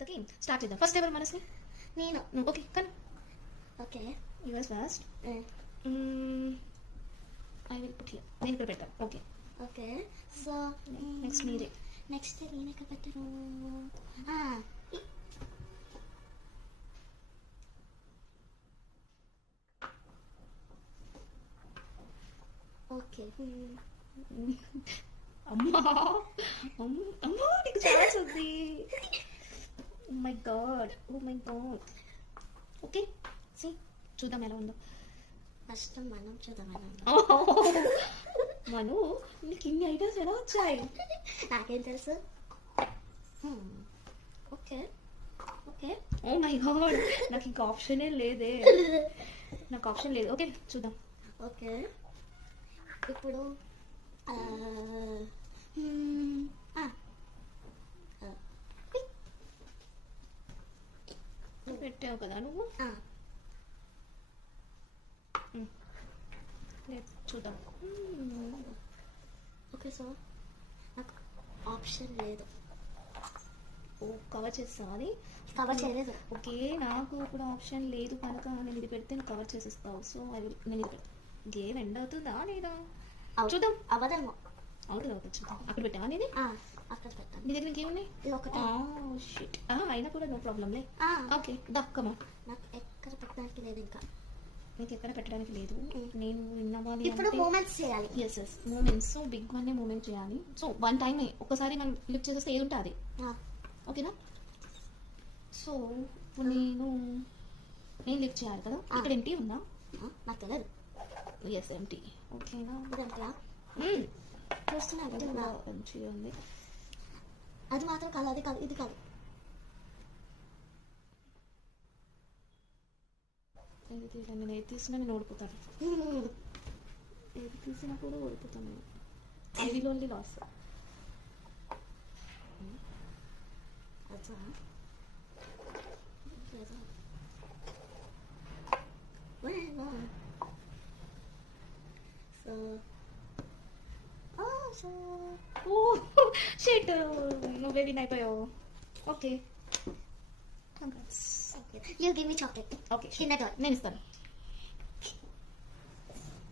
The game start చేద్దాం. First ఎవరు మనస్ని? నేను. ఓకే కానీ okay. Yours first. I will put here. నేను ఇక్కడ పెడతాను. Okay okay. సో నెక్స్ట్ మీరే. నెక్స్ట్ నేను ఎక్కడ పెట్టాను? ఓకే. అమ్మా అమ్మా నీకు ఛాన్స్ ఉంది. Oh my god, oh my god. Okay సి చూద్దాం ఎలా ఉందో. ఫస్ట్ మనం చూద్దామని. మను నీకు ఇన్ని ఐడియాస్ ఎలా వచ్చాయి? నాకేం తెలుసు. Okay okay. Oh my god, నాకు ఇంకా ఆప్షనే లేదే. నాకు ఆప్షన్ లేదు. ఓకే చూద్దాం. ఓకే ఇప్పుడు పెట్టావు కదా నువ్వు. చూద్దాం. ఓకే. సో నాకు ఆప్షన్ లేదు. ఓ కవర్ చేస్తావా? అది కవర్ చేయలేదు. ఓకే నాకు కూడా ఆప్షన్ లేదు కనుక నేను ఇది పెడితే నువ్వు కవర్ చేసేస్తావు. సో నేను ఇది పెడతా. గేమ్ ఎండ్ అవుతుందా లేదా చూద్దాం. అవ్వదేమో. అవుతుంది అవుతుంది చూద్దాం. అక్కడ పెట్టావా నీది? అక్కడ పెట్టాను. నీ దగ్గర ఇంకేమున్నాయి? ఇది ఒకటి. షిట్ అయినా కూడా నో ప్రాబ్లంలే. ఓకే దక్కమా. నాకు ఎక్కడ పెట్టడానికి లేదు ఇంకా. నీకు ఎక్కడ పెట్టడానికి లేదు. నేను విన్నవాలి. ఇప్పుడు మూమెంట్స్ చేయాలి. Yes yes moments. So big one moment చేయాలి. సో వన్ టైం ఒకసారి మనం లిఫ్ట్ చేసేస్తే ఏది ఉంటుంది. ఓకేనా? సో ఇప్పుడు నేను లిఫ్ట్ చేయాలి కదా. ఇక్కడ ఎంటీ ఉందా? నాకు తెలియదు. Yes empty. ఓకేనా? ఇదంతా చూస్తున్నా మంచిగా ఉంది. అది మాత్రం కాదు, అది కాదు, ఇది కాదు. నేను ఏది తీసినా నేను ఓడిపోతాను. ఏది తీసినా కూడా ఓడిపోతాను. ఐడిలో ఓన్లీ లాస్. షిట్ నువ్వే విన్ అయిపోయావు. Okay you give me chocolate. Okay Kinder Joy. నేను ఇస్తాను.